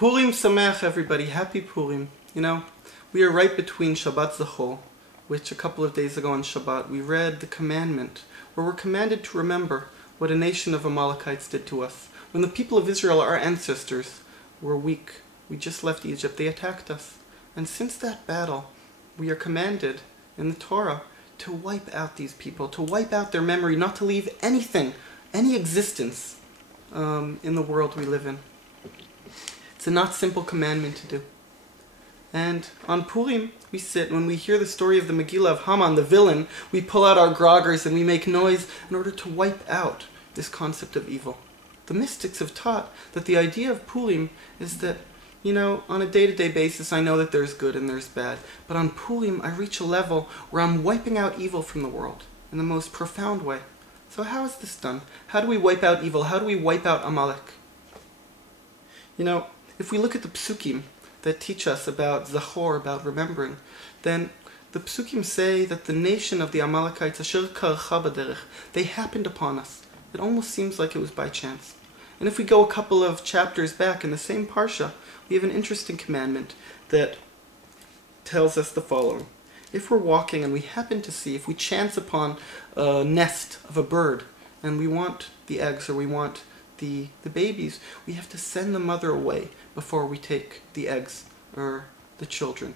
Purim Sameach, everybody. Happy Purim. You know, we are right between Shabbat Zachor, which a couple of days ago on Shabbat we read the commandment, where we're commanded to remember what a nation of Amalekites did to us. When the people of Israel, our ancestors, were weak, we just left Egypt, they attacked us. And since that battle, we are commanded in the Torah to wipe out these people, to wipe out their memory, not to leave anything, any existence in the world we live in. It's a not simple commandment to do. And on Purim, we sit, when we hear the story of the Megillah of Haman, the villain, we pull out our groggers and we make noise in order to wipe out this concept of evil. The mystics have taught that the idea of Purim is that, you know, on a day-to-day basis, I know that there's good and there's bad. But on Purim, I reach a level where I'm wiping out evil from the world in the most profound way. So how is this done? How do we wipe out evil? How do we wipe out Amalek? You know, if we look at the psukim that teach us about Zachor, about remembering, then the psukim say that the nation of the Amalekites, Asher karcha b'derech, they happened upon us. It almost seems like it was by chance. And if we go a couple of chapters back in the same parsha, we have an interesting commandment that tells us the following. If we're walking and we happen to see, if we chance upon a nest of a bird, and we want the eggs or we want the babies, we have to send the mother away before we take the eggs or the children.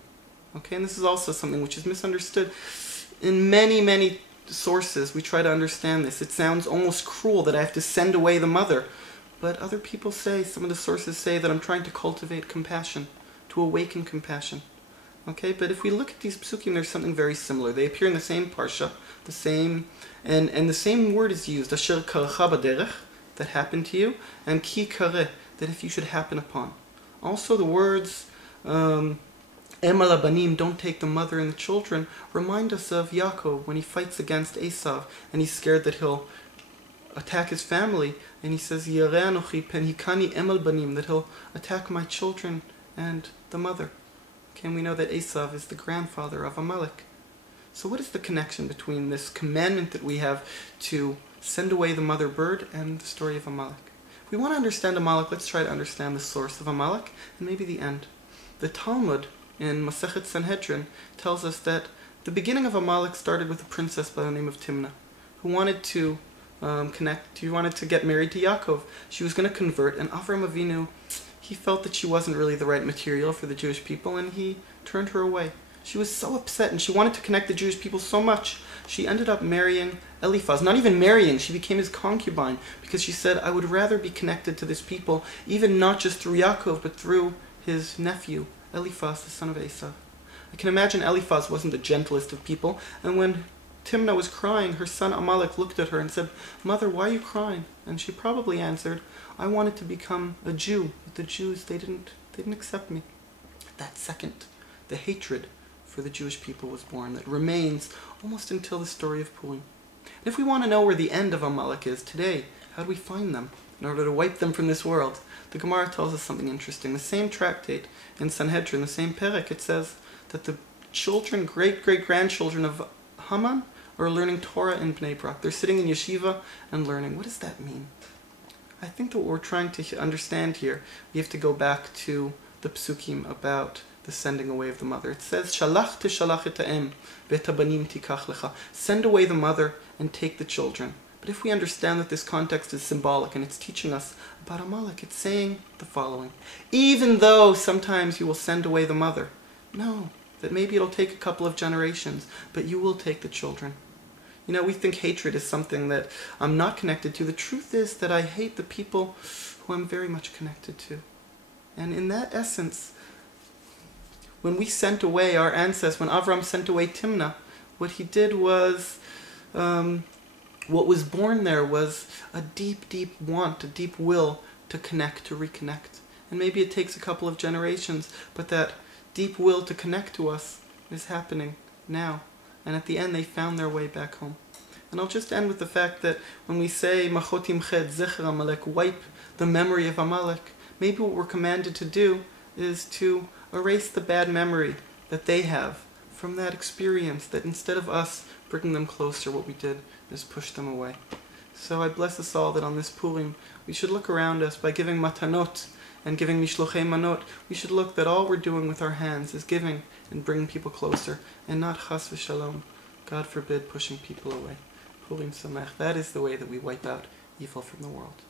Okay, and this is also something which is misunderstood. In many, many sources, we try to understand this. It sounds almost cruel that I have to send away the mother. But other people say, some of the sources say that I'm trying to cultivate compassion, to awaken compassion. Okay, but if we look at these psukim, there's something very similar. They appear in the same parsha, the same, and the same word is used, asher karcha b'derech, that happened to you, and ki kareh, that if you should happen upon. Also the words em al abanim, don't take the mother and the children, remind us of Yaakov when he fights against Esav, and he's scared that he'll attack his family, and he says, Yareh anochi pen hikani em al banim, that he'll attack my children and the mother. Okay, and we know that Esav is the grandfather of Amalek. So what is the connection between this commandment that we have to send away the mother bird and the story of Amalek? If we want to understand Amalek, let's try to understand the source of Amalek and maybe the end. The Talmud in Masechet Sanhedrin tells us that the beginning of Amalek started with a princess by the name of Timnah, who wanted to get married to Yaakov. She was going to convert, and Avram Avinu, he felt that she wasn't really the right material for the Jewish people, and he turned her away. She was so upset, and she wanted to connect the Jewish people so much, she ended up marrying Eliphaz. Not even marrying, she became his concubine, because she said, I would rather be connected to this people, even not just through Yaakov, but through his nephew, Eliphaz, the son of Esav. I can imagine Eliphaz wasn't the gentlest of people, and when Timnah was crying, her son Amalek looked at her and said, Mother, why are you crying? And she probably answered, I wanted to become a Jew, but the Jews, they didn't accept me. That second, the hatred for the Jewish people was born, that remains almost until the story of Purim. And if we want to know where the end of Amalek is today, how do we find them in order to wipe them from this world? The Gemara tells us something interesting. The same tractate in Sanhedrin, the same perek, it says that the children, great-great-grandchildren of Haman are learning Torah in Bnei Brak. They're sitting in Yeshiva and learning. What does that mean? I think that what we're trying to understand here, we have to go back to the psukim about the sending away of the mother. It says, Shalach tishalach et ha'em, ve'et habanim tikach lecha. Send away the mother and take the children. But if we understand that this context is symbolic and it's teaching us about Amalek, it's saying the following. Even though sometimes you will send away the mother, no, that maybe it'll take a couple of generations, but you will take the children. You know, we think hatred is something that I'm not connected to. The truth is that I hate the people who I'm very much connected to. And in that essence, when we sent away our ancestors, when Avram sent away Timnah, what he did was, what was born there was a deep, deep want, a deep will to connect, to reconnect. And maybe it takes a couple of generations, but that deep will to connect to us is happening now. And at the end, they found their way back home. And I'll just end with the fact that when we say, Machotim ched zecher Amalek, wipe the memory of Amalek, maybe what we're commanded to do is to erase the bad memory that they have from that experience, that instead of us bringing them closer, what we did is push them away. So I bless us all that on this Purim, we should look around us by giving matanot and giving mishlochei manot, we should look that all we're doing with our hands is giving and bringing people closer, and not chas v'shalom, God forbid, pushing people away. Purim Samech. That is the way that we wipe out evil from the world.